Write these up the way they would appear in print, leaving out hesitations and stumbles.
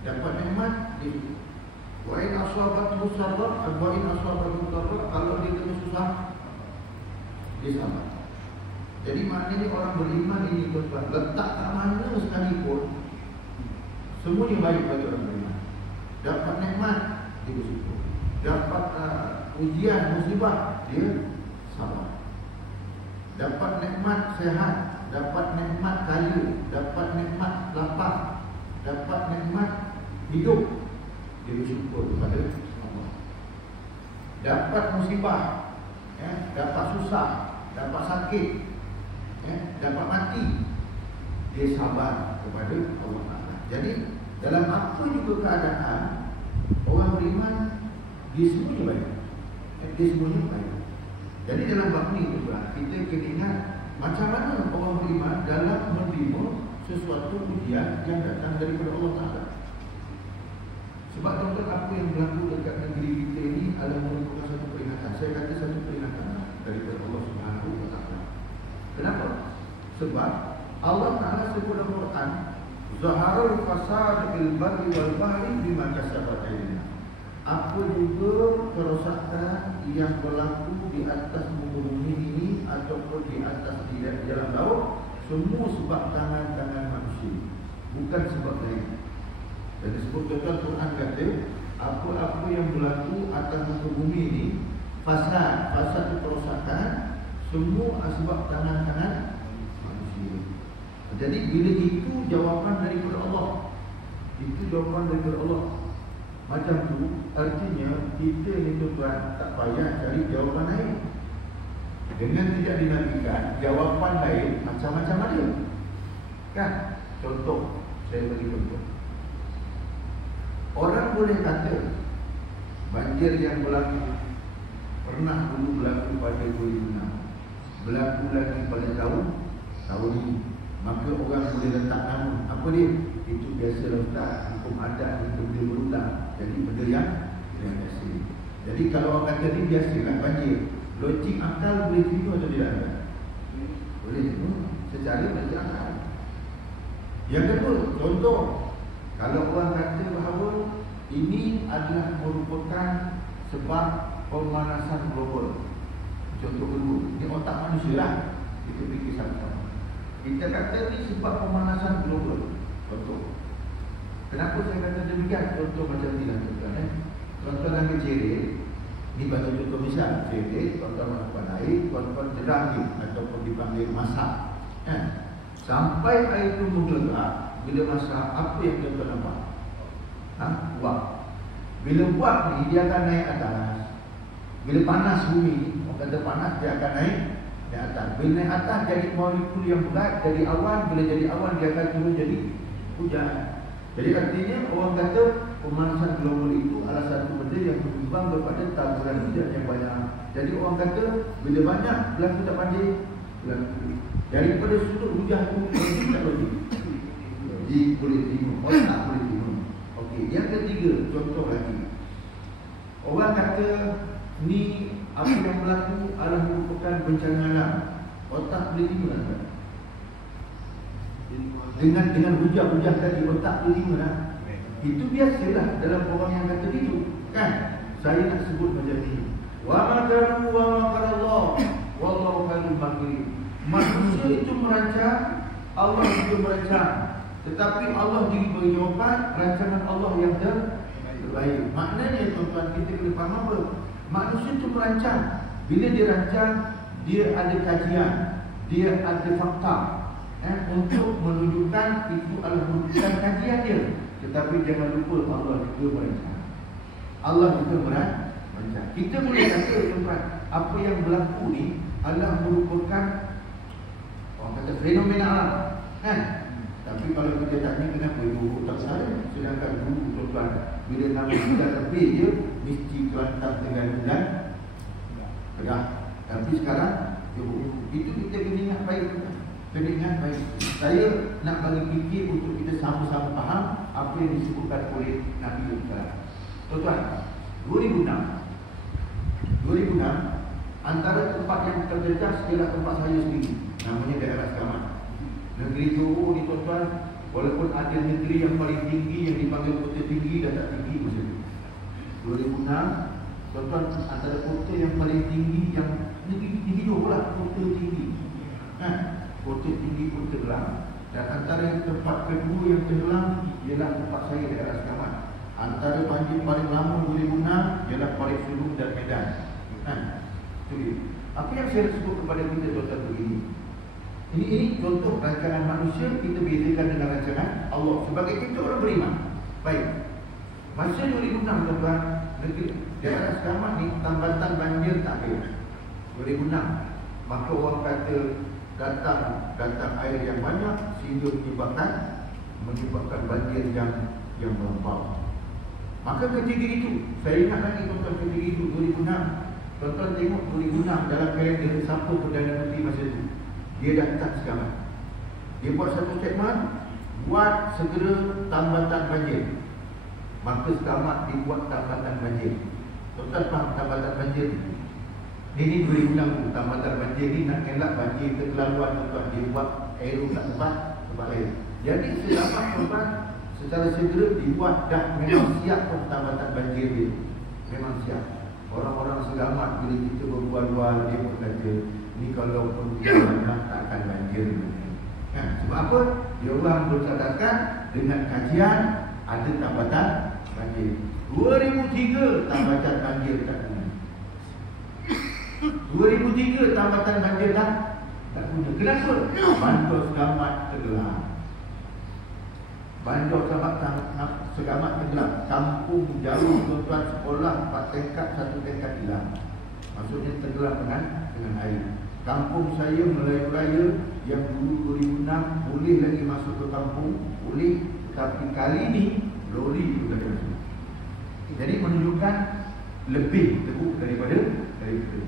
Dapat nikmat dia syukur. Wa in asabatu sarra wa in asabatu darra, kalau dia kena susah dia sabar. Jadi maknanya orang beriman ini tuan-tuan, letak kat mana sekalipun semuanya baik bagi orang beriman. Dapat nikmat dia bersyukur, dapat ujian musibah dia sabar. Dapat nikmat sehat, dapat nikmat kaya, dapat nikmat lapar, dapat nikmat hidup, dia bersyukur kepada Allah. Dapat musibah, dapat susah, dapat sakit, dapat mati, dia sabar kepada Allah Ta'ala. Jadi dalam apa juga keadaan, orang beriman dia semuanya baik, dia semuanya baik. Jadi dalam bab ni juga kita kena ingat macam mana orang beriman dalam menerima sesuatu ujian yang datang daripada Allah Ta'ala. Sebab tuan-tuan, apa yang berlaku dekat negeri kita ini adalah merupakan satu peringatan. Saya kata satu peringatan daripada Allah Subhanahu Wa Ta'ala. Kenapa? Sebab Allah Ta'ala sebut dalam Quran, Zaharul fasad bil barri wal bahri bima kasabat aydina. Apa juga kerosakan yang berlaku di atas muka bumi ini ataupun di atas di dalam laut, semua sebab tangan-tangan manusia, bukan sebab lain. Dan disebut dalam Quran kata, apa-apa yang berlaku atas muka bumi ini, fasad itu kerosakan, semua sebab tangan-tangan manusia. Jadi bila itu jawapan daripada Allah, itu jawapan daripada Allah. Macam tu artinya kita ni tuan-tuan tak payah cari jawapan lain. Dengan tidak dinafikan, jawapan lain macam-macam ada. Kan? Contoh, saya bagi contoh. Orang boleh kata banjir yang berlaku pernah dulu berlaku pada 2006, berlaku lagi pada tahun ini. Maka orang boleh letak nama. Apa dia? Itu biasa letak hukum adat, itu dia berulang. Jadi benda yang biasa. Jadi kalau orang kata ni biasalah banjir, logik akal boleh terima atau tidak? Boleh terima secara logik akal. Yang kedua, contoh, kalau orang kata bahawa ini adalah merupakan sebab pemanasan global. Contoh kedua, ini otak manusia lah. Kita fikir sama-sama. Kita kata ni sebab pemanasan global. Contoh. Kenapa saya kata demikian? Contoh macam ni lah tuan-tuan. Tuan-tuan ambil cerit, ni bagi contoh misal, cerit, tuan-tuan masukkan air, tuan-tuan jerami ataupun dipanggil masak. Sampai air itu menggelegak, bila masak, apa yang tuan-tuan nampak? Buat. Bila buat ni, dia akan naik atas. Bila panas bumi, orang kata panas, dia akan naik atas. Bila naik atas, jadi molekul yang berat, jadi awan. Bila jadi awan, dia akan turun jadi hujan. Jadi artinya orang kata pemanasan global itu adalah satu benda yang menyumbang kepada taburan hujan yang banyak. Jadi orang kata bila banyak berlaku tak banjir, berlaku. Daripada sudut hujan itu tak logik. Jadi boleh terima, orang tak boleh terima. Okey, yang ketiga, contoh lagi. Orang kata ni apa yang berlaku adalah merupakan bencana alam. Otak boleh terima tak? Dengan hujah-hujah tadi otak terima lah. Itu biasalah dalam orang yang kata gitu, kan? Saya nak sebut macam ni. Wa makaru wa makarallah wallahu khairul makirin. Manusia itu merancang, Allah juga merancang. Tetapi Allah diberi jawapan rancangan Allah yang terbaik. Maknanya tuan-tuan, kita kena faham apa? Manusia itu merancang. Bila dia rancang, dia ada kajian, dia ada fakta. Untuk menunjukkan itu adalah menunjukkan kajian dia. Tetapi jangan lupa Allah juga merancang. Allah juga merancang. Kita boleh kata tuan-tuan, apa yang berlaku ni adalah merupakan orang kata fenomena alam, kan? Tapi kalau kita tanya kenapa ibu tak saya, sedangkan dulu tuan-tuan bila nama kita tepi je mesti terlantar dengan bulan pedah. Tapi sekarang itu kita kena ingat baik, kena ingat baik. Saya nak bagi fikir untuk kita sama-sama faham apa yang disebutkan oleh Nabi Muhammad. Tuan-tuan, 2006 antara tempat yang terjejas ialah tempat saya sendiri, namanya daerah Sekamat. Negeri Johor ni tuan-tuan Walaupun ada negeri yang paling tinggi yang dipanggil kota tinggi dah tak tinggi macam tu. 2006, tuan-tuan, antara kota yang paling tinggi yang negeri hidup pula kota tinggi. Kota tinggi pun tenggelam. Dan antara tempat kedua yang tenggelam ialah tempat saya, daerah Sekamat. Antara banjir paling lama 2006 ialah Paris Sulung dan Medan. Apa yang saya sebut kepada kita tuan-tuan begini, ini contoh rancangan manusia, kita bezakan dengan rancangan Allah. Sebagai kita orang beriman. Baik, masa 2006 tuan-tuan, negeri daerah Sekamat ni tambatan banjir tak ada 2006. Maka orang kata datang air yang banyak sehingga menyebabkan banjir yang melampau. Maka ketika itu, saya ingat lagi tuan-tuan, ketika itu 2006, tuan-tuan tengok 2006 dalam kalender siapa Perdana Menteri masa itu. Dia datang Sekamat. Dia buat satu statement, buat segera tambatan banjir. Maka Sekamat dibuat tambatan banjir. Tuan-tuan faham tambatan banjir? Ini 2006 tambatan banjir ni nak elak banjir keterlaluan tuan-tuan. Dia buat aero kat tempat lain. Jadi selamat tuan-tuan, secara segera dibuat dah memang siap pun tambatan banjir dia. Memang siap. Orang-orang Selamat bila kita berbual-bual, dia pun kata, ni kalau pun banyak tak akan banjir. Sebab apa? Dia orang bercadangkan dengan kajian ada tambatan banjir. 2003 tambatan banjir tak guna. 2003 tambatan banjir tak guna. Kenapa? Bandar Selamat tenggelam. Bandar Selamat tenggelam. Kampung jauh tuan-tuan, sekolah 4 tingkat, 1 tingkat hilang. Maksudnya tenggelam dengan air. Kampung saya Melayu Raya yang dulu 2006 boleh lagi masuk ke kampung, boleh, tetapi kali ni lori sudah masuk. Jadi menunjukkan lebih teruk daripada itu.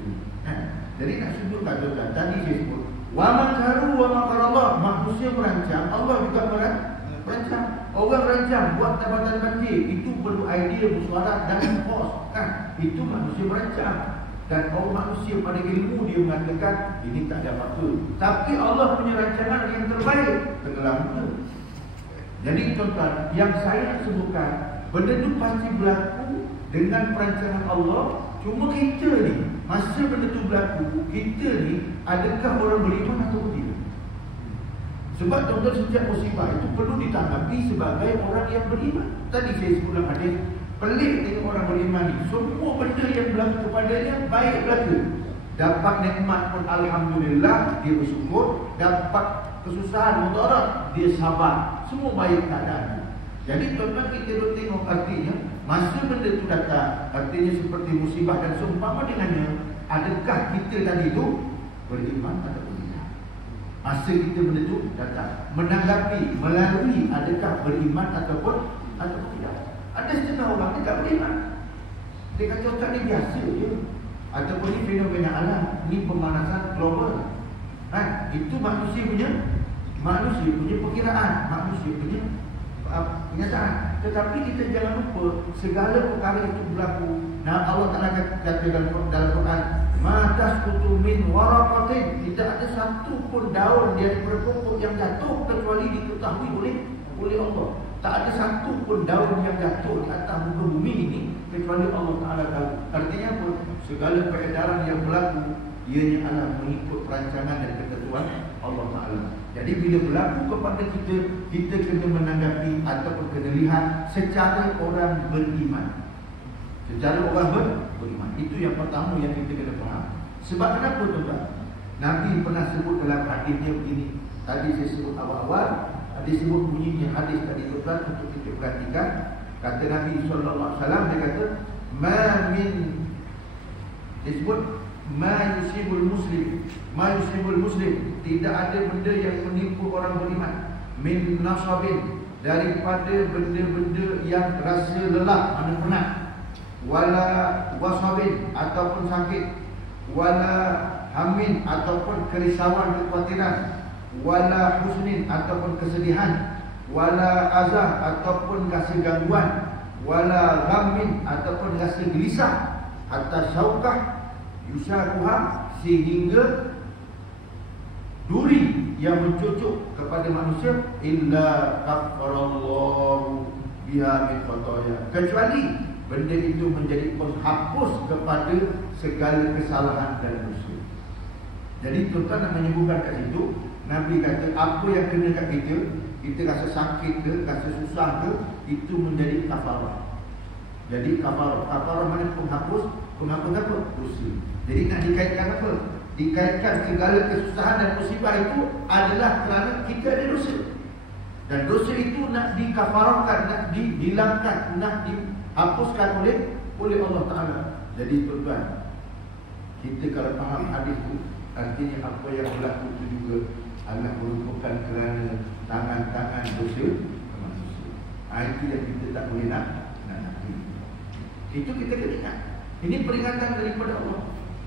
Jadi nak sebutkan tuan-tuan, tadi saya sebut wa makaru wa makarallah, manusia merancang, Allah juga merancang. Orang rancang buat tambatan banjir, itu perlu idea, musyawarah dan kos. Itu manusia merancang. Dan orang manusia pada ilmu dia mengatakan ini tak ada apa-apa. Tapi Allah punya rancangan yang terbaik, tenggelam itu. Jadi tuan-tuan, yang saya sebutkan, benda itu pasti berlaku dengan perancangan Allah. Cuma kita ni, masa benda itu berlaku, kita ni adakah orang beriman atau tidak? Sebab tuan-tuan, setiap musibah itu perlu ditanggapi sebagai orang yang beriman. Tadi saya sebut dalam hadis, pelik tengok orang beriman ni, semua benda yang berlaku kepadanya baik berlaku. Dapat nikmat pun alhamdulillah, dia bersyukur. Dapat kesusahan, mudarat, dia sabar. Semua baik keadaan. Jadi tuan-tuan, kita perlu tengok artinya, masa benda itu datang, artinya seperti musibah dan seumpama dengannya, adakah kita tadi itu beriman atau tidak? Masa kita benda itu datang, menanggapi, melalui adakah beriman ataupun tidak. Ada setengah orang dia tak beriman. Dia kata otak ni biasa je, ataupun ni fenomena alam, ni pemanasan global. Itu manusia punya perkiraan, manusia punya kenyataan. Tetapi kita jangan lupa segala perkara itu berlaku. Nah, Allah Ta'ala kata dalam Quran, ma tasqutu min waraqatin, tidak ada satu pun daun daripada pokok yang jatuh kecuali diketahui oleh Allah. Tak ada satu pun daun yang jatuh di atas muka bumi ini kecuali Allah Ta'ala tahu. Artinya apa? Segala peredaran yang berlaku, ianya adalah mengikut perancangan dan ketentuan Allah Ta'ala. Jadi bila berlaku kepada kita, kita kena menanggapi ataupun kena lihat secara orang beriman. Secara orang beriman. Itu yang pertama yang kita kena faham. Sebab kenapa tuan-tuan? Nabi pernah sebut dalam hadisnya begini. Tadi saya sebut awal-awal, disebut bunyinya hadis tadi tuan-tuan untuk kita perhatikan. Kata Nabi SAW, dia kata disebut ma yusibul muslim, tidak ada benda yang menimpa orang beriman min nasabin, daripada benda-benda yang rasa lelah, mana penat, wala wasabin, ataupun sakit, wala hamin, ataupun kerisauan, kekhawatiran, wala husnin, ataupun kesedihan, wala azah, ataupun rasa gangguan, wala ghammin, ataupun rasa gelisah, hatta syaukah yusakuha, sehingga duri yang mencucuk kepada manusia, illa kaffarallahu biha min khataya, kecuali benda itu menjadi penghapus kepada segala kesalahan dan dosa. Jadi tuan-tuan nak menyebutkan kat situ, Nabi kata apa yang kena kat kita rasa sakit ke, rasa susah ke, itu menjadi kafarah. Jadi kafarah mana penghapus apa? Dosa. Jadi nak dikaitkan apa? Dikaitkan segala kesusahan dan musibah itu adalah kerana kita ada dosa. Dan dosa itu nak dikafarahkan, nak dihilangkan, nak dihapuskan oleh Allah Ta'ala. Jadi tuan-tuan, kita kalau faham hadis itu, artinya apa yang berlaku itu juga adalah merupakan kerana tangan-tangan dosa manusia. Itu yang kita tak boleh nak. Itu kita kena ingat. Ini peringatan daripada Allah.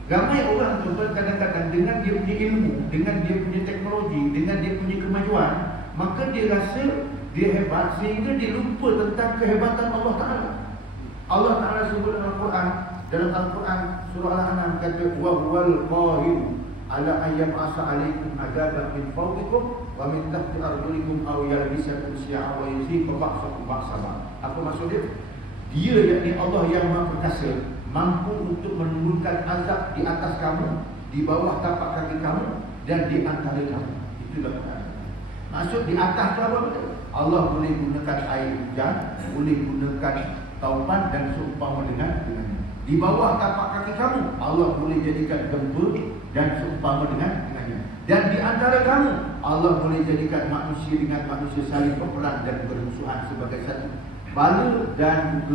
Ramai orang tuan-tuan kadang-kadang dengan dia punya ilmu, dengan dia punya teknologi, dengan dia punya kemajuan, maka dia rasa dia hebat sehingga dia lupa tentang kehebatan Allah Ta'ala. Allah Ta'ala sebut dalam Al-Quran, surah Al-An'am kata, wa huwal qahir ala ayyam asa alaikum adaban min fawqikum wa min tahti arjulikum aw yalbisakum syi'a wa yuziqa ba'sakum ba'saba. Apa maksud dia? Dia, yakni Allah yang Maha Perkasa, mampu untuk menurunkan azab di atas kamu, di bawah tapak kaki kamu, dan di antara kamu. Itulah perkara. Maksud di atas tu apa? Allah boleh gunakan air hujan, boleh gunakan taupan dan seumpama dengannya. Di bawah tapak kaki kamu, Allah boleh jadikan gempa dan seumpama dengannya. Dan di antara kamu, Allah boleh jadikan manusia dengan manusia saling berperang dan bermusuhan sebagai satu bala dan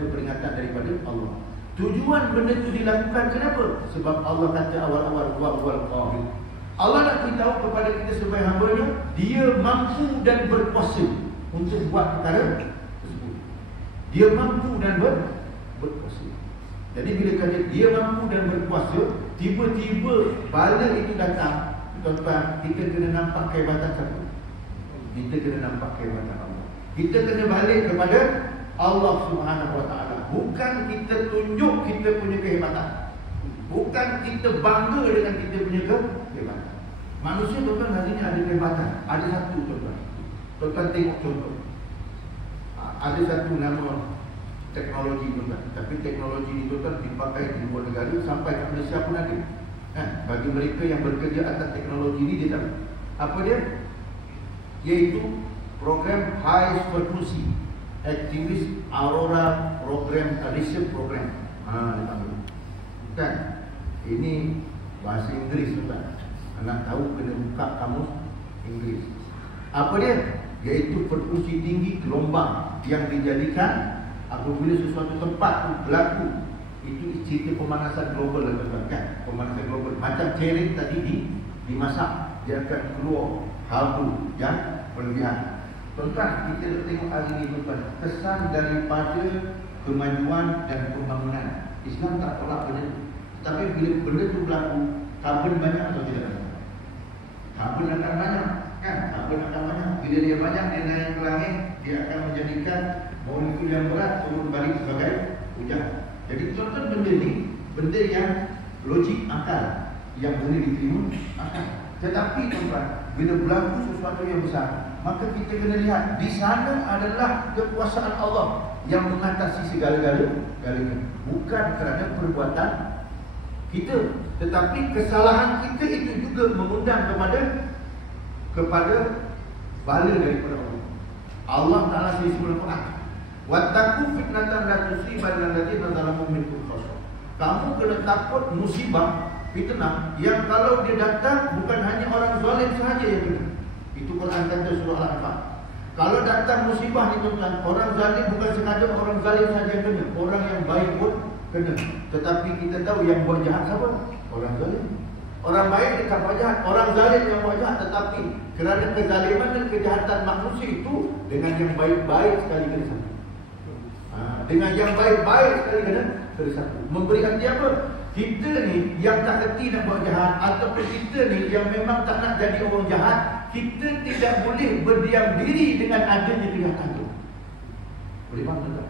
peringatan daripada Allah. Tujuan benda itu dilakukan kenapa? Sebab Allah kata awal-awal wal qahir. Allah nak beritahu kepada kita sebagai hamba-Nya, Dia mampu dan berkuasa untuk buat perkara tersebut. Dia mampu dan berkuasa. Jadi bila kata Dia mampu dan berkuasa, tiba-tiba bala itu datang, tuan-tuan, kita kena nampak kehebatan siapa? Kita kena nampak kehebatan Allah. Kita kena balik kepada Allah Subhanahu Wa Taala. Bukan kita tunjuk kita punya kehebatan. Bukan kita bangga dengan kita punya kehebatan. Manusia tuan-tuan hari ini ada kehebatan. Ada satu tuan-tuan. Tuan-tuan tengok contoh. Ada satu nama teknologi tuan-tuan. Tapi teknologi ini tuan-tuan dipakai di luar negara sampai ke Malaysia pun ada. Bagi mereka yang bekerja atas teknologi ini, dia tahu. Apa dia? Iaitu program High Frequency Activist Aurora Program, Research Program. Kan? Ini bahasa Inggeris tuan. Nak tahu kena buka kamus Inggeris. Apa dia? Iaitu frekuensi tinggi gelombang yang dijadikan apabila sesuatu tempat tu berlaku. Itu cerita pemanasan global tuan kan? Pemanasan global. Macam cereng tadi dimasak, dia akan keluar habu yang berlebihan. Tuan-tuan, kita nak tengok hari ini tuan-tuan, kesan daripada kemajuan dan pembangunan. Islam tak tolak benda itu. Tapi bila benda itu berlaku, karbon banyak atau tidak? Karbon akan banyak, kan? Karbon akan banyak. Bila dia banyak, dia naik ke langit, dia akan menjadikan molekul yang berat turun balik sebagai hujan. Jadi tuan-tuan, benda ni, benda yang logik akal, yang boleh diterima akal. Tetapi tuan-tuan, bila berlaku sesuatu yang besar, maka kita kena lihat di sana adalah kekuasaan Allah yang mengatasi segala-galanya. Bukan kerana perbuatan kita, tetapi kesalahan kita itu juga mengundang kepada bala daripada Allah. Allah Ta'ala sebut dalam Quran, wattaqu fitnatan la tusibanna alladziina zalamu minkum khassah. Kamu kena takut musibah, fitnah yang kalau dia datang bukan hanya orang zalim sahaja yang kena. Itu Quran kata surah Al-Anfal. Kalau datang musibah ni tuan-tuan, orang zalim bukan sengaja orang zalim sahaja yang kena, orang yang baik pun kena. Tetapi kita tahu yang buat jahat siapa? Orang zalim. Orang baik dia tak buat jahat, orang zalim yang buat jahat. Tetapi kerana kezaliman dan kejahatan manusia itu, dengan yang baik-baik sekali kena satu. Dengan yang baik-baik sekali kena satu. Memberi arti apa? Kita ni yang tak kerti nak buat jahat, ataupun kita ni yang memang tak nak jadi orang jahat, kita tidak boleh berdiam diri dengan adanya kejahatan itu. Boleh faham tak?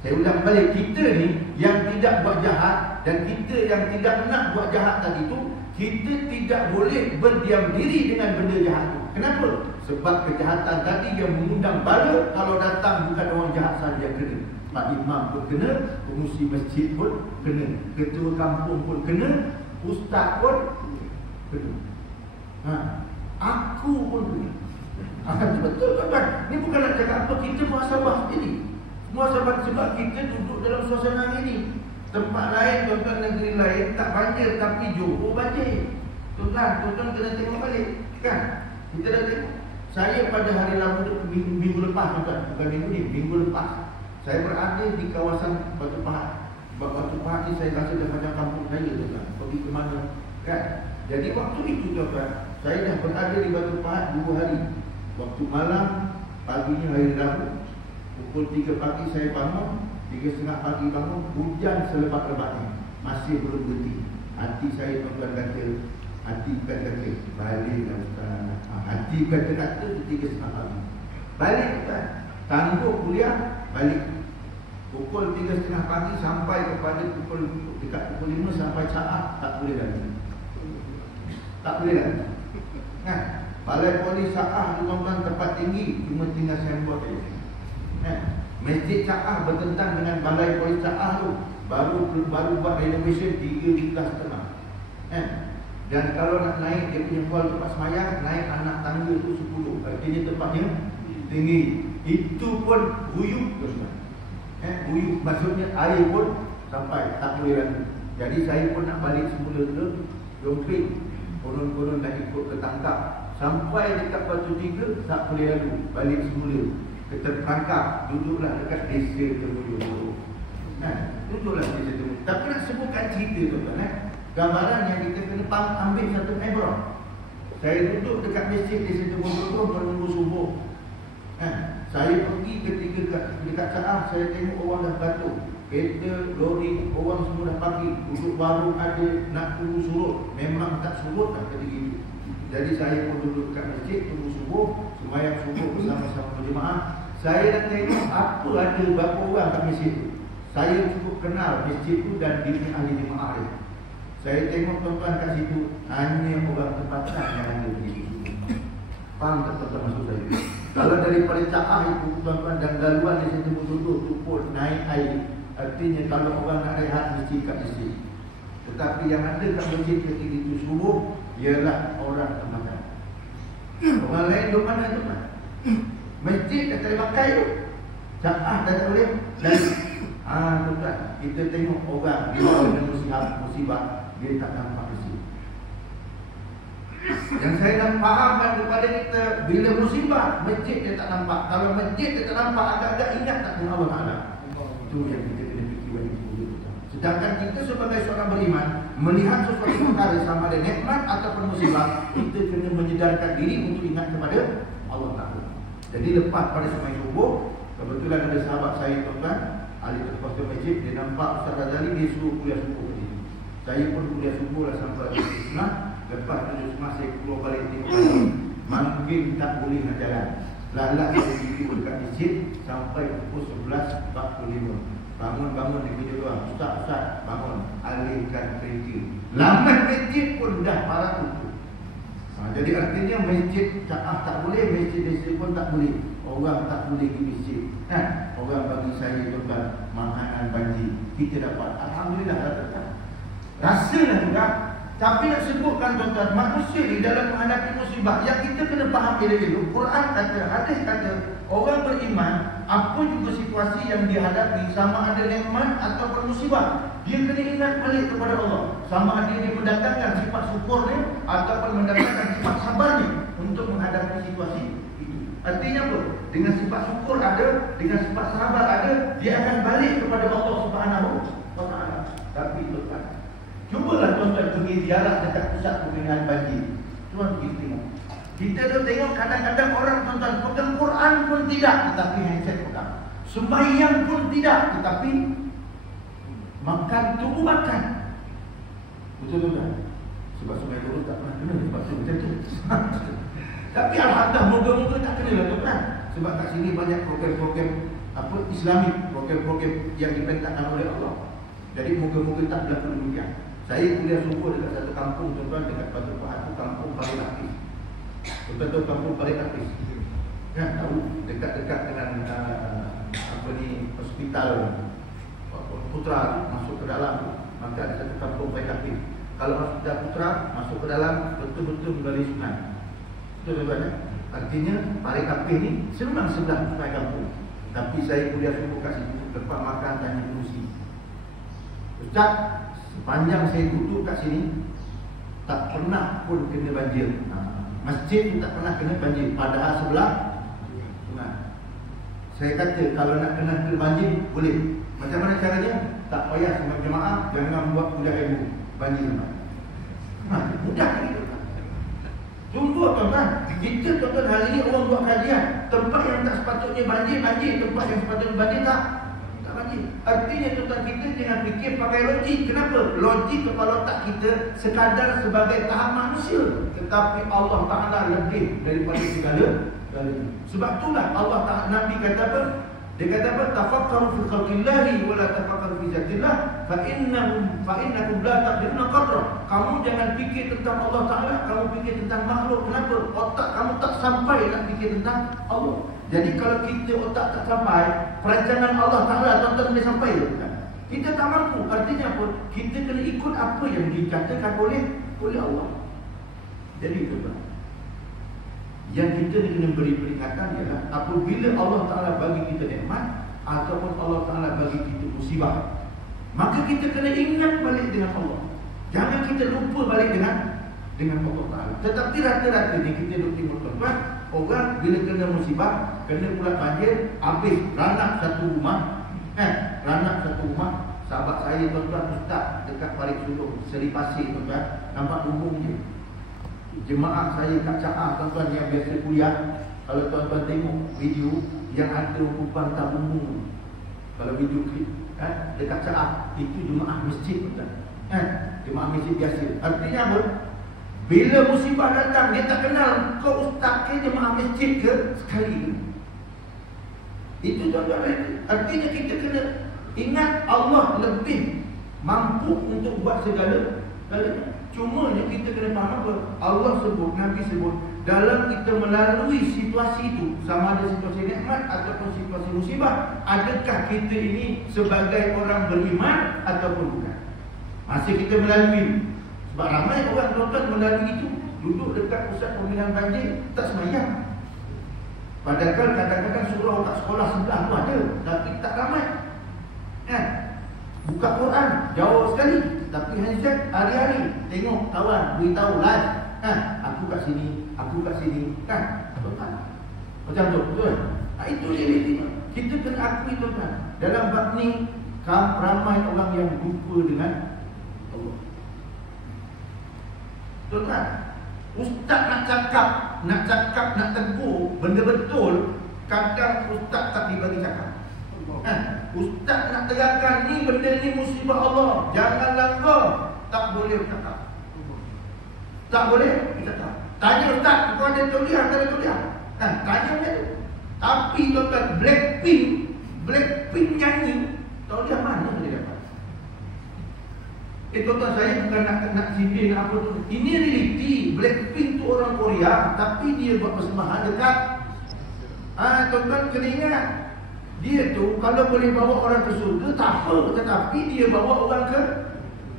Saya ulang balik, kita ni yang tidak buat jahat dan kita yang tidak nak buat jahat tadi itu, kita tidak boleh berdiam diri dengan benda jahat itu. Kenapa? Sebab kejahatan tadi yang mengundang bala, kalau datang bukan orang jahat saja yang kena. Pak Imam pun kena, pengurusi masjid pun kena, ketua kampung pun kena, ustaz pun kena. Aku pun kena. Betul kan? Ini bukan nak cakap apa, kita muhasabah sendiri. Muhasabah sebab kita duduk dalam suasana ini. Tempat lain, tuan-tuan, negeri lain tak banjir, tapi Johor banjir. Tuan-tuan kena tengok balik, kan? Kita dah tengok. Saya pada hari Rabu minggu lepas, tuan-tuan, bukan minggu ni, minggu lepas, saya berada di kawasan Batu Pahat. Batu Pahat ni saya rasa dah macam kampung saya, tuan-tuan. Pergi ke mana, kan? Jadi waktu itu, tuan-tuan, saya dah berada di Batu Pahat 2 hari. Waktu malam, paginya hari Rabu, pukul 3 pagi saya bangun, 3.30 pagi bangun, hujan selebat-lebatnya, masih belum berhenti. Hati saya, tuan-tuan, kata, hati kata, baliklah Ustaz. Hati kata 3.30 pagi. Balik, Ustaz. Tangguh kuliah, balik. Pukul 3.30 pagi sampai kepada dekat pukul 5 sampai Caah, tak boleh lagi. Tak boleh lagi. Kan? Balai Polis Caah tu, tuan-tuan, tempat tinggi, cuma tinggal sembot saja. Masjid Caah bertentang dengan Balai Polis Caah tu, baru buat renovation 3.5 dan kalau nak naik dia punya kual tempat semayang, naik anak tangga tu 10. Artinya tempatnya tinggi. Itu pun buyuk, buyuk maksudnya air pun sampai tak boleh lagi. Jadi saya pun nak balik semula ke Domping. Konon-konon dah ikut ketangkap. Sampai dekat Batu Tiga tak boleh lalu, balik semula. Tertangkap, duduklah dekat desa Temuyuh. Duduklah di desa Temuyuh. Tapi nak sebutkan cerita, tuan-tuan, gambaran yang kita kena ambil satu ibrah. Saya duduk dekat masjid desa Temuyuh menunggu subuh. Saya pergi ketika dekat Caah, saya tengok orang dah batuk. Kereta, lori, orang semua dah pagi. Duduk warung ada, nak tunggu surut. Memang tak surut dah ketika itu. Jadi saya pun duduk dekat masjid, tunggu subuh, sembahyang subuh bersama-sama berjemaah. Saya nak tengok apa ada berapa orang kat masjid tu. Saya cukup kenal masjid tu dan dia ahli jemaah dia. Saya tengok, tuan-tuan, kat situ hanya orang tempatan yang ada di situ. Faham tak, tuan-tuan, maksud saya? Kalau daripada Caah itu, tuan-tuan, dan laluan di situ betul-betul tumpul naik air, artinya kalau orang nak rehat mesti kat masjid. Tetapi yang ada kat masjid ketika itu subuh ialah orang tempatan. Orang lain duduk mana, tuan-tuan? Masjid dah tak boleh pakai tu, Caah dah tak boleh. Dan tuan-tuan, kita tengok orang dia ada musibah, dia tak nampak masjid. Yang saya nak fahamkan kepada kita, bila musibah, masjid dia tak nampak. Kalau masjid dia tak nampak, agak-agak ingat tak dengan Allah Ta'ala. Itu yang kita kena fikir bagi kita. Sedangkan kita sebagai seorang beriman, melihat sesuatu perkara sama ada nikmat ataupun musibah, kita kena menyedarkan diri untuk ingat kepada Allah Ta'ala. Jadi lepas pada sembahyang subuh, kebetulan ada sahabat saya, tuan-tuan, ahli terkuasa masjid, dia nampak Ustaz Razali, dia suruh kuliah subuh ke situ. Saya pun kuliah subuh lah sampai Islam. Lepas tujuh semasa saya keluar balik tengok lagi, makin tak boleh nak jalan. Lalat saya tidur dekat masjid sampai pukul 11.45. Bangun dia kerja doang. Ustaz, bangun, alihkan kereta. Lambat masjid pun dah parah tutup. Jadi artinya masjid Caah tak boleh, masjid desa pun tak boleh. Orang tak boleh pergi masjid. Orang bagi saya, tuan-tuan, makanan banjir kita dapat, alhamdulillah, datang. Rasalah juga. Tapi nak sebutkan, tuan-tuan, manusia ni dalam menghadapi musibah yang kita kena faham elok-elok. Quran kata, hadis kata, orang beriman, apa juga situasi yang dihadapi, sama ada nikmat ataupun musibah, dia kena ingat balik kepada Allah. Sama ada dia mendatangkan sifat syukur dia ataupun mendatangkan sifat sabarnya untuk menghadapi situasi itu. Artinya apa? Dengan sifat syukur ada, dengan sifat sabar ada, dia akan balik kepada Allah Subhanahu wa Ta'ala. Tapi tuan-tuan, cubalah tuan-tuan pergi ziarah dekat pusat pembinaan banjir. Tuan pergi tengok. Kita tu tengok kadang-kadang orang, tuan-tuan, pegang Quran pun tidak, tetapi handset pegang. Sembahyang pun tidak, tetapi makan tunggu makan. Betul, tuan-tuan? Sebab sembahyang dulu tak pernah kena, sebab tu macam tu. Tapi alhamdulillah, moga-moga tak kena lah, tuan-tuan. Sebab kat sini banyak program-program Islamik, program-program yang diperintahkan oleh Allah. Jadi moga-moga tak berlaku demikian. Saya kuliah subuh dekat satu kampung tuan-tuan, dekat Batu Pahat tu, kampung Paling Lapis. Tuan-tuan tahu kampung Paling Lapis? Ya, tahu, dekat-dekat dengan hospital Putra tu, masuk ke dalam tu, maka ada satu kampung Paling Lapis. Kalau hospital Putra masuk ke dalam, betul-betul melalui sungai. Betul tuan-tuan ya? Artinya Paling Lapis ni memang sebelah sungai kampung. Tapi saya kuliah subuh kat situ, tempat makan dan kursi. Ustaz, sepanjang saya duduk kat sini, tak pernah pun kena banjir. Masjid tu tak pernah kena banjir, padahal sebelah sungai. Saya kata kalau nak kena banjir, boleh. Macam mana caranya? Tak payah sama jemaah, jangan buat kuliah ilmu banjir sama. Mudah gitu. Jumpa tuan-tuan, kita tuan-tuan hari ni orang buat kajian, tempat yang tak sepatutnya banjir, tempat yang sepatutnya banjir tak banjir. Artinya tuan-tuan, kita jangan fikir pakai logik. Kenapa? Logik kepala otak kita sekadar sebagai tahap manusia, tetapi Allah Ta'ala lebih daripada segala. Sebab itulah Allah Ta'ala, Nabi kata apa? Dia kata apa? Tafakkaru fi khalqillahi wa la tafakkaru fi zatillah fa innakum la taqdiruna qadra. Kamu jangan fikir tentang Allah Ta'ala, kamu fikir tentang makhluk. Kenapa? Otak kamu tak sampai nak fikir tentang Allah. Jadi kalau kita otak tak sampai, perancangan Allah Ta'ala tuan-tuan boleh sampai ke? Kita tak mampu. Artinya apa? Kita kena ikut apa yang dikatakan oleh Allah. Jadi tuan-tuan, yang kita ni kena beri peringatan ialah apabila Allah Ta'ala bagi kita nikmat ataupun Allah Ta'ala bagi kita musibah, maka kita kena ingat balik dengan Allah. Jangan kita lupa balik dengan Allah Ta'ala. Tetapi rata-rata ni kita duduk tengok tuan-tuan, orang bila kena musibah, kena pula banjir, habis ranak satu rumah. Ranak satu rumah. Sahabat saya tuan-tuan, ustaz dekat Paling Sulung, Seri Pasir tuan-tuan, nampak umum je. Jemaah saya kat Ca'ah tuan-tuan yang biasa kuliah, kalau tuan-tuan tengok video yang ada kumpulan tabung, kalau video klip dekat Ca'ah, itu jemaah masjid tuan-tuan. Jemaah masjid biasa. Artinya apa? Bila musibah datang, dia tak kenal kau ustaz ke jemaah masjid ke sekali. Itu tuan-tuan. Artinya kita kena ingat Allah lebih mampu untuk buat segala-galanya. Cuma kita kena faham apa? Allah sebut, Nabi sebut, dalam kita melalui situasi itu, sama ada situasi nikmat ataupun situasi musibah, adakah kita ini sebagai orang beriman ataupun bukan? Masih kita melalui. Sebab ramai orang tuan-tuan melalui itu, duduk dekat pusat pembinaan banjir, tak semayang. Padahal kadang-kadang surau tak sekolah sebelah tu ada, tapi tak ramai. Buka Quran jauh sekali, tapi handset hari-hari tengok kawan beritahu live. Aku kat sini, kan? Macam tu, betul? Itu realiti. Kita kena akui tuan-tuan, dalam bab ni ramai orang yang lupa dengan Allah. Tuan-tuan, ustaz nak cakap, nak tegur benda betul, kadang ustaz tak dibagi cakap. Ustaz nak terangkan ni benda ni musibah Allah, jangan langgar, tak boleh cakap. Tak boleh cakap. Tanya ustaz, kau ada tuliah, tak ada tuliah? Tanya dia tu. Tapi tuan-tuan, Blackpink nyanyi, tuliah mana dia dapat? Tuan-tuan, saya bukan nak sindir apa tu. Ini realiti. Blackpink tu orang Korea, tapi dia buat persembahan dekat. Tuan-tuan kena ingat, dia tu kalau boleh bawa orang ke surga tak apa, tetapi dia bawa orang ke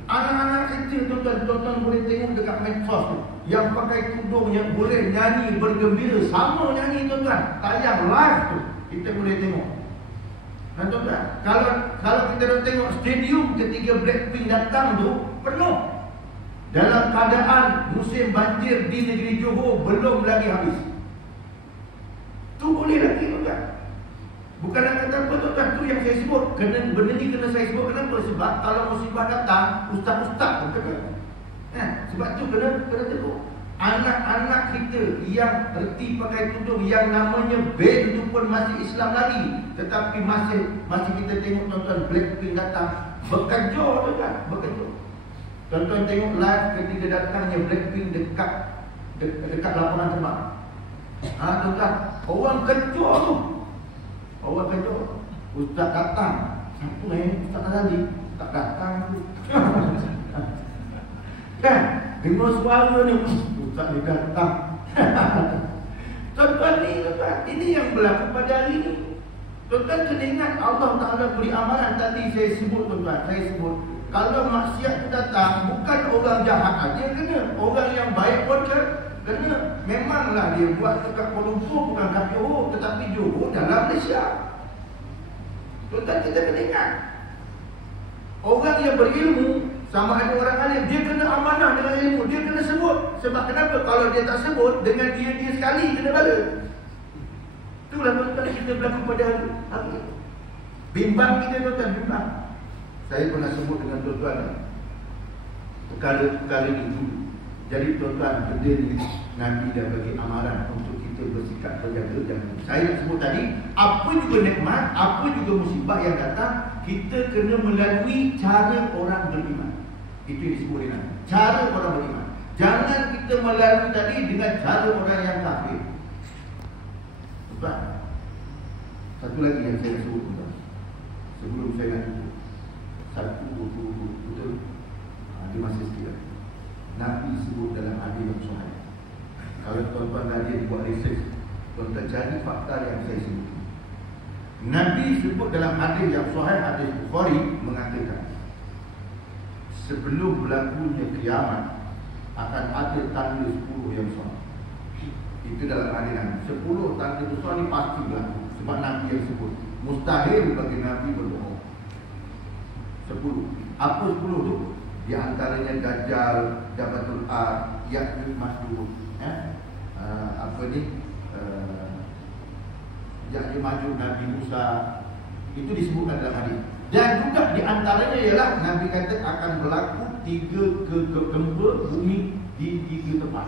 anak-anak kecil. Tuan-tuan boleh tengok dekat medsos tu, yang pakai tudung yang boleh nyanyi bergembira, sama nyanyi tuan-tuan, tayang live tu kita boleh tengok. Dan tuan-tuan, kalau kita dah tengok stadium ketika Blackpink datang tu penuh, dalam keadaan musim banjir di negeri Johor belum lagi habis. Tu boleh lagi tuan-tuan. Bukan nak kata apa tuan-tuan, tu yang saya sebut. Benda ni kena saya sebut. Kenapa? Sebab kalau musibah datang, ustaz-ustaz pun kena. Sebab tu kena tegur. Anak-anak kita yang erti pakai tudung, yang namanya band tu pun masih Islam lagi, tetapi masih kita tengok tuan-tuan Blackpink datang, berkejur tuan-tuan, berkejur. Tuan-tuan tengok live ketika datangnya Blackpink dekat lapangan tembak. Tuan-tuan, orang kejur tu. Orang kejut, ustaz datang. Siapa Ustaz tadi? Tak datang tu. Kan? Dengar suara ni, ustaz ni datang. Tuan-tuan ni, tuan-tuan, ini yang berlaku pada hari ini. Tuan-tuan kena ingat Allah Ta'ala beri amaran. Tadi saya sebut, tuan-tuan, saya sebut, kalau maksiat itu datang, bukan orang jahat aja kena, orang yang baik pun kena. Memanglah dia buat dekat Kuala Lumpur, bukan kat Johor, tetapi Johor dalam Malaysia. Tuan-tuan, kita kena ingat, orang yang berilmu, sama ada orang alim, dia kena amanah dengan ilmu, dia kena sebut. Sebab kenapa? Kalau dia tak sebut, dengan dia sekali kena bala. Itulah tuan-tuan kita berlaku pada hari. Bimbang kita, tuan-tuan, bimbang. Saya pernah sebut dengan tuan-tuan perkara-perkara ini dulu. Jadi tuan-tuan, benda ni Nabi dah bagi amaran untuk kita bersikap berjaga. Dan saya nak sebut tadi, apa juga nikmat, apa juga musibah yang datang, kita kena melalui cara orang beriman. Itu yang disebut dengan cara orang beriman. Jangan kita melalui tadi dengan cara orang yang kafir. Tuan, satu lagi yang saya nak sebut, tuan, sebelum saya nak tutup. Satu betul, dia masih sikit. Nabi sebut dalam hadis yang sahih. Kalau tuan-tuan tadi buat research, tuan-tuan cari fakta yang saya sebut. Nabi sebut dalam hadis yang sahih, hadis Bukhari, mengatakan sebelum berlakunya kiamat akan ada tanda 10 yang besar. Itu dalam hadis Nabi. 10 tanda besar ni pasti berlaku, sebab Nabi yang sebut. Mustahil bagi Nabi berbohong. 10. Apa 10 tu? Di antaranya Dajjal, Jabatul Ard, Ya'juj Ma'juj, apa ni? Ya'juj Ma'juj, Nabi Musa. Itu disebutkan dalam hadis. Dan juga di antaranya ialah Nabi kata akan berlaku 3 gempa bumi di 3 tempat.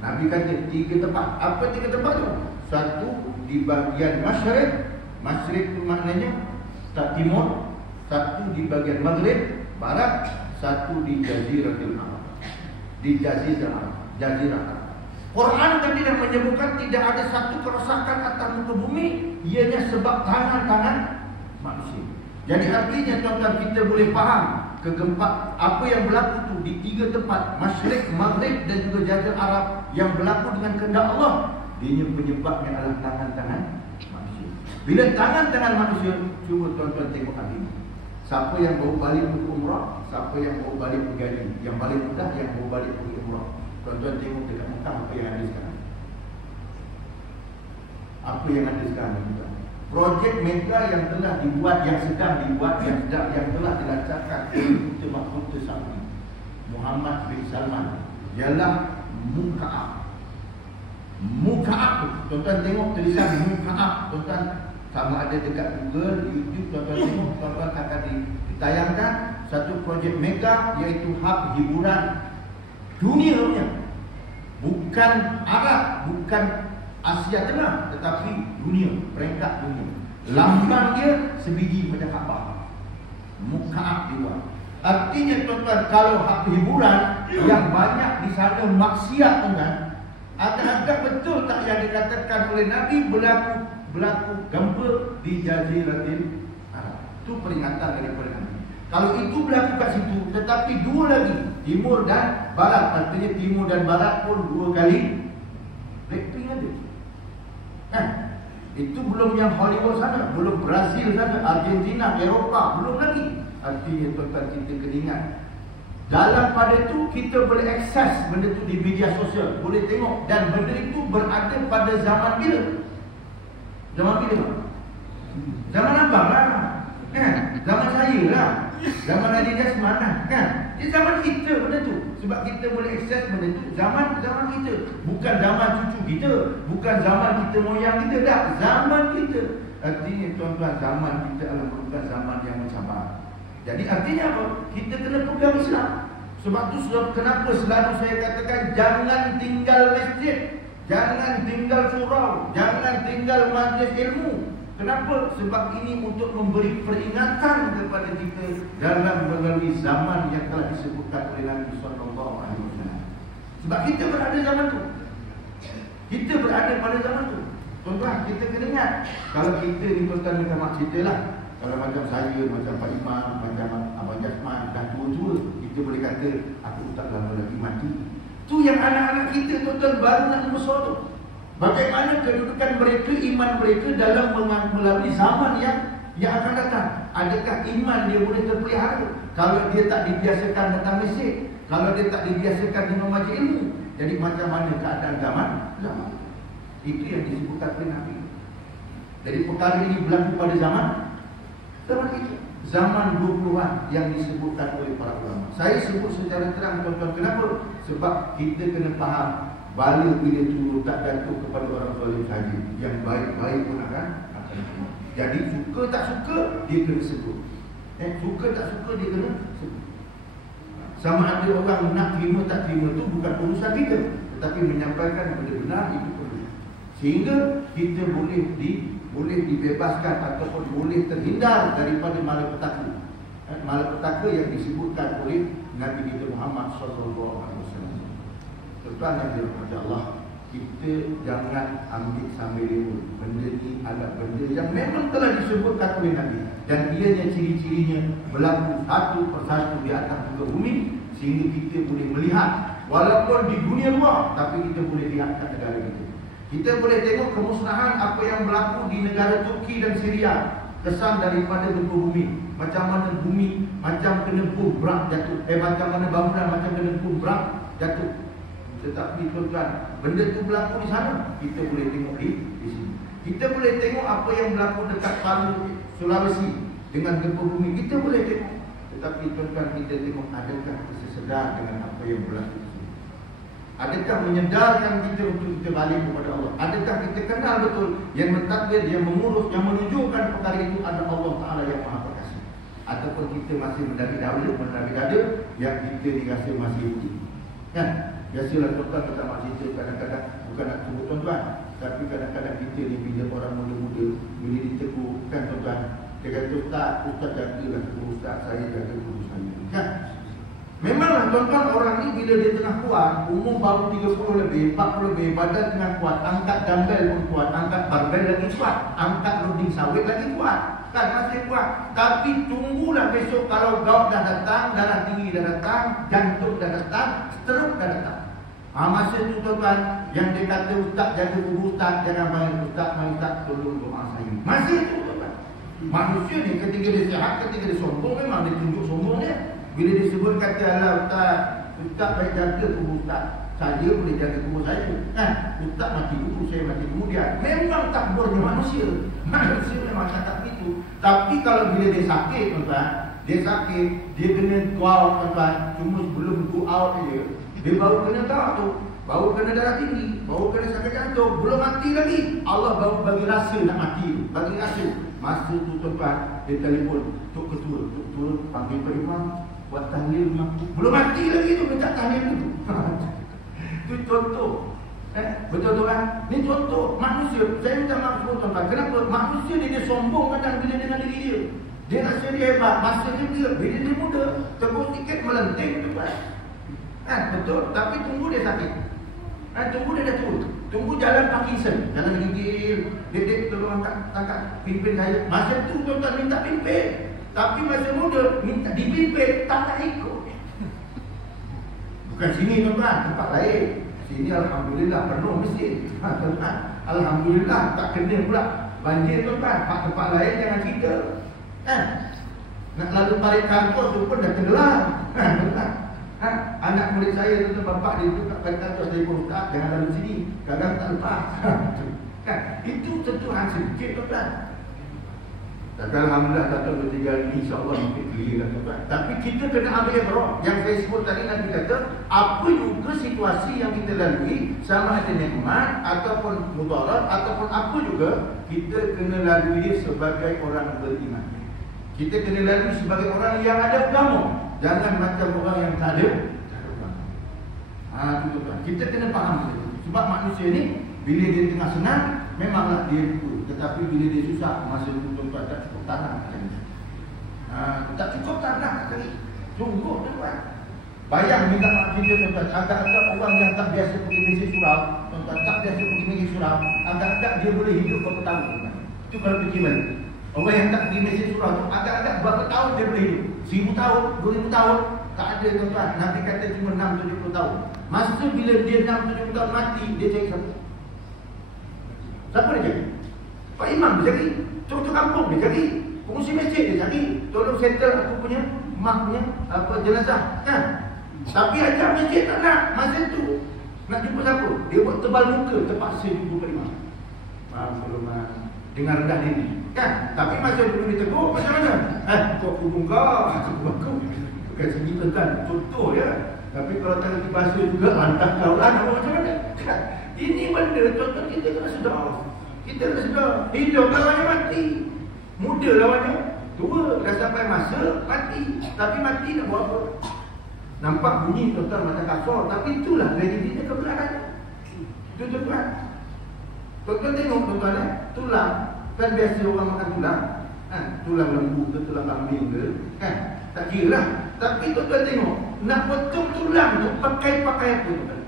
Nabi kata 3 tempat. Apa 3 tempat tu? Satu di bahagian Masyriq. Masyriq itu maknanya timur. Satu di bahagian Maghrib, barat. Satu di Jaziratul Arab. Di Jazirah Arab. Quran tadi dah menyebutkan tidak ada satu kerosakan atas muka bumi, ianya sebab tangan-tangan manusia. Jadi artinya tuan-tuan, kita boleh faham kegempaan apa yang berlaku tu di 3 tempat, Masyriq, Maghrib dan juga Jazirah Arab, yang berlaku dengan kehendak Allah. Dia penyebabnya adalah tangan-tangan manusia. Bila tangan-tangan manusia, cuba tuan-tuan tengok hari ini. Siapa yang baru balik pergi umrah, siapa yang baru balik pergi haji. Yang paling mudah yang baru balik pergi umrah. Tuan-tuan tengok dekat Mekah apa yang ada sekarang. Apa yang ada sekarang juga. Projek mega yang telah dibuat, yang sedang dibuat, yang telah dilancarkan oleh Putera Mahkota Saudi Muhammad bin Salman ialah Muka'ab. Muka'ab tu, tuan-tuan tengok tulisan Muka'ab, tuan-tuan, sama ada dekat Google, YouTube, tuan-tuan tengok, tuan-tuan akan ditayangkan satu projek mega, iaitu hub hiburan dunia punya. Bukan Arab, bukan Asia Tengah, tetapi dunia, peringkat dunia. Lambang dia sebiji macam Kaabah. Muka'ab dibuat. Artinya tuan-tuan, kalau hak hiburan yang banyak di sana maksiat, tuan-tuan, agak-agak betul tak yang dikatakan oleh Nabi berlaku gempa di Jaziratul Arab. Itu peringatan daripada Nabi. Kalau itu berlaku kat situ, tetapi 2 lagi, timur dan barat. Artinya timur dan barat pun 2 kali Blackpink ada. Itu belum yang Hollywood sana, belum Brazil sana, Argentina, Eropah, belum lagi. Artinya tuan-tuan, kita kena ingat, dalam pada itu kita boleh akses benda itu di media sosial, boleh tengok, dan benda itu berada pada zaman bila? Zaman bila? Zaman abang lah, kan? Zaman saya lah, zaman Adi Jasman lah, kan? Di zaman kita benda tu. Sebab kita boleh akses benda tu zaman kita. Bukan zaman cucu kita, bukan zaman kita moyang kita, dah zaman kita. Artinya tuan-tuan, zaman kita adalah merupakan zaman yang mencabar. Jadi artinya apa? Kita kena pegang Islam. Sebab tu kenapa selalu saya katakan, jangan tinggal masjid, jangan tinggal surau, jangan tinggal majlis ilmu. Kenapa? Sebab ini untuk memberi peringatan kepada kita dalam melalui zaman yang telah disebutkan oleh Nabi SAW. Sebab kita berada zaman tu. Kita berada pada zaman tu. Tuan-tuan, kita kena ingat, kalau kita ni tuan-tuan minta mak cerita lah, Kalau macam saya, macam Pak Imam, macam Abang Jasman, dah tua-tua, kita boleh kata, aku tak lama lagi mati. Tu yang anak-anak kita tuan-tuan baru nak besar tu. Bagaimana kedudukan mereka, iman mereka dalam melalui zaman yang akan datang. Adakah iman dia boleh terpelihara kalau dia tak dibiasakan datang masjid, kalau dia tak dibiasakan dengan membaca ilmu? Jadi macam mana keadaan zaman? Itu yang disebutkan oleh Nabi. Jadi perkara ini berlaku pada zaman itu, zaman 20-an yang disebutkan oleh para ulama. Saya sebut secara terang tuan-tuan, kenapa? Sebab kita kena faham, bala bila turun tak jatuh kepada orang zalim saja, yang baik-baik pun akan. Jadi suka tak suka dia kena sebut. Suka tak suka dia kena sebut. Sama ada orang nak terima tak terima tu bukan urusan kita, tetapi menyampaikan benda benar itu perlu. Sehingga kita boleh dibebaskan ataupun boleh terhindar daripada malapetaka. Malapetaka yang disebutkan oleh Nabi kita Muhammad SAW. Tuan yang dirahmati Allah, kita jangan ambil sambil lewat. Benda ni adalah benda yang memang telah disebutkan oleh Nabi, dan ianya ciri-cirinya berlaku satu persatu di atas muka bumi, sehingga kita boleh melihat walaupun di dunia luar, tapi kita boleh lihat kat negara kita. Kita boleh tengok kemusnahan apa yang berlaku di negara Turki dan Syria, kesan daripada gempa bumi. Macam mana bumi macam kena bom berat jatuh, macam mana bangunan macam kena bom berat jatuh. Tetapi tuan-tuan, benda itu berlaku di sana, kita boleh tengok di sini. Kita boleh tengok apa yang berlaku dekat Palu, Sulawesi dengan gempa bumi, kita boleh tengok. Tetapi tuan-tuan, kita tengok adakah kita sedar dengan apa yang berlaku di sini? Adakah menyedarkan kita untuk kita balik kepada Allah? Adakah kita kenal betul yang mentadbir, yang mengurus, yang menunjukkan perkara itu adalah Allah Ta'ala yang Maha Perkasa? Ataupun kita masih mendadak-dada yang kita dirasa masih uji? Kan? Biasalah tuan-tuan kita masih cerita kadang-kadang, bukan nak sebut tuan-tuan, tapi kadang-kadang kita ni bila orang muda-muda, bila ditegur, kan tuan-tuan, dia kata, Ustaz jagalah guru Ustaz, saya jaga guru saya. Kan? Memanglah tuan-tuan, orang ni bila dia tengah kuat, umur baru 30 lebih, 40 lebih, badan tengah kuat, angkat dumbbell pun kuat, angkat barbell lagi kuat, angkat loading sawit lagi kuat, kan masih kuat. Tapi tunggulah besok kalau gout dah datang, darah tinggi dah datang, jantung dah datang, stroke dah datang. Masa tu tuan-tuan, yang dia kata Ustaz jaga guru Ustaz, jangan panggil Ustaz, mari Ustaz tolong doa saya. Masih tu tuan-tuan. Manusia ni ketika dia sihat, ketika dia sombong, memang dia tunjuk sombongnya. Bila disebut kata Allah Ustaz baik jaga guru Ustaz, saya boleh jaga guru saya, kan? Ustaz mati dulu, saya mati kemudian. Memang takburnya manusia. Manusia memang cakap itu. Tapi kalau bila dia sakit tuan-tuan, dia sakit, dia kena go out tuan-tuan. Cuma sebelum go out dia baru kena tu, baru kena darah tinggi, baru kena sakit jantung, belum mati lagi. Allah baru bagi rasa nak mati, bagi rasa. Masa tu tuan-tuan, dia telefon Tok Ketua panggil Pak Imam buat tahlil mampu. Belum mati lagi tu minta tahlil tu. Itu contoh. Betul tu kan? Ni contoh manusia. Saya minta maaf tuan-tuan. Kenapa? Manusia dia sombong kadang bila dengan diri dia. Dia rasa dia hebat, masa dia bila dia muda, terus sikit melenting tuan-tuan. Betul, tapi tunggu dia sakit. Tunggu dia dah turun. Tunggu jalan Parkinson, jalan gigil. Dia tolong angkat pimpin saya. Masa tu tuan-tuan minta pimpin. Tapi masa muda minta dipimpin, tak nak ikut. Bukan sini tuan-tuan, tempat lain. Sini alhamdulillah penuh masjid. Tuan-tuan, alhamdulillah tak kena pula banjir tuan-tuan. Tempat lain jangan cerita. Nak lalu tarik kantor tu pun dah tenggelam. Tuan-tuan. Anak murid saya tu bapak dia tu kat kantor saya pun Ustaz, jangan lalu sini, kadang tak lepas. Kan? Itu sentuhan sedikit tuan-tuan. Tapi alhamdulillah 1, 2, 3 ni insya-Allah mungkin clear kan tuan-tuan. Tapi kita kena ambil ibrah. Yang saya sebut tadi Nabi kata, apa juga situasi yang kita lalui, sama ada nikmat ataupun mudarat ataupun apa juga, kita kena lalui dia sebagai orang beriman. Kita kena lalui sebagai orang yang ada agama. Jangan macam orang yang tak ada agama. Kita kena faham itu. Sebab manusia ni bila dia tengah senang, memanglah dia lupa. Tetapi bila dia susah, masa itu tuan-tuan tak cukup tanah. Tak cukup tanah kali. Sungguh tuan-tuan. Bayang minta maaf kita tuan-tuan. Agak-agak orang yang tak biasa pergi meja surau, tuan-tuan tak biasa pergi meja surau, agak-agak dia boleh hidup berapa tahun tuan-tuan. Itu kalau fikir balik. Orang yang tak pergi Mesir Surah tu agak-agak berapa tahun dia boleh hidup? 1000 tahun, 2000 tahun? Tak ada tuan-tuan. Nabi kata cuma 6-70 tahun. Masa bila dia 6-70 tahun mati, dia cari siapa? Siapa dia cari? Pak Imam dia cari, tuk-tuk kampung dia cari, pengurusi masjid dia cari, tolong settle aku punya mak punya jenazah kan? Tapi ajak masjid tak nak. Masa tu nak jumpa siapa? Dia buat tebal muka, terpaksa jumpa Pak Imam. Faham Sulaiman? Dengan rendah diri kan? Tapi masa dulu ditegur, macam mana? Kau hubung kau, aku bukan segitu kan, contoh ya. Tapi kalau tak lagi bahasa juga, hantar kau lah, macam mana? Ini benda contoh kita kena sedar. Kita kena sedar. Hidup lawannya mati, muda lawannya tua, dah sampai masa mati. Tapi mati nak buat apa? Nampak bunyi tuan-tuan macam kasar, tapi itulah realitinya kebenaran. Itu tuan-tuan. Tuan-tuan tengok tuan-tuan tulang. Kan biasa orang makan tulang, tulang lembu ke tulang kambing ke, kan? Tak kira lah. Tapi tuan-tuan tengok, nak potong tulang tu pakai apa tuan-tuan?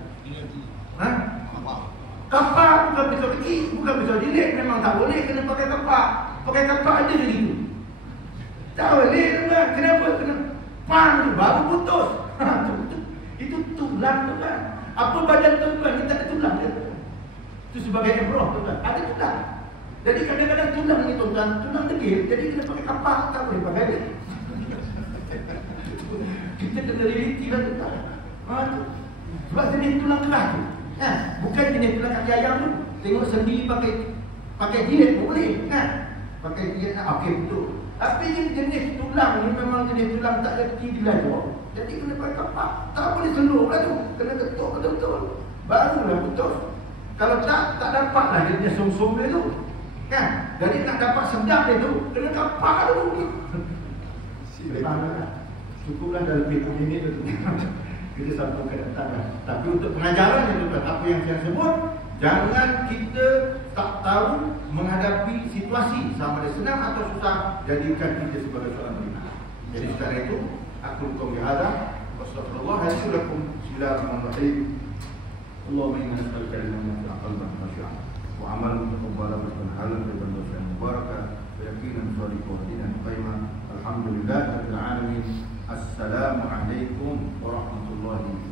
Kapak, bukan pisau kecil, bukan pisau jilid. Memang tak boleh kena pakai kapak. Pakai kapak aja jadi itu. Tak boleh tuan-tuan. Kenapa? Kena pang tu baru putus. Itu tulang tuan-tuan. Apa badan tuan-tuan ni tak ada tulang dia. Itu sebagai emroh tuan-tuan. Ada tulang. Jadi kadang-kadang tulang ni tuan-tuan, tulang degil, jadi kena pakai kapak, tak boleh pakai dia. Kita kena realiti lah tuan-tuan. Sebab jenis tulang keras tu, bukan jenis tulang kaki ayam tu. Tengok sendiri pakai jilid pun boleh, kan? Pakai jilid, okey betul. Tapi jenis tulang ni memang jenis tulang tak ada dilajur. Jadi kena pakai kapak. Tak boleh seluruh lah tu. Kena ketuk betul-betul. Barulah putus. Kalau tak dapatlah dia punya som-som dia tu. Kan? Jadi nak dapat sedap dia tu, kena kapak dulu. Cukuplah dah lebih 2 minit tu. Kita sampai ke datang. Tapi untuk pengajaran itu, apa yang saya sebut, jangan kita tak tahu menghadapi situasi sama ada senang atau susah, jadikan kita sebagai seorang beriman. Jadi sekarang itu, aku lukum bihada, wassalamualaikum warahmatullahi wabarakatuh. Allahumma inna nas'aluka ilman nafi'an qalban khashi'an wa amalan mutaqabbalan wa halan tayyiban mubarakan wa yaqinan shadiqan wa dinan qayyima. Alhamdulillahirabbil alamin. Assalamualaikum warahmatullahi wabarakatuh.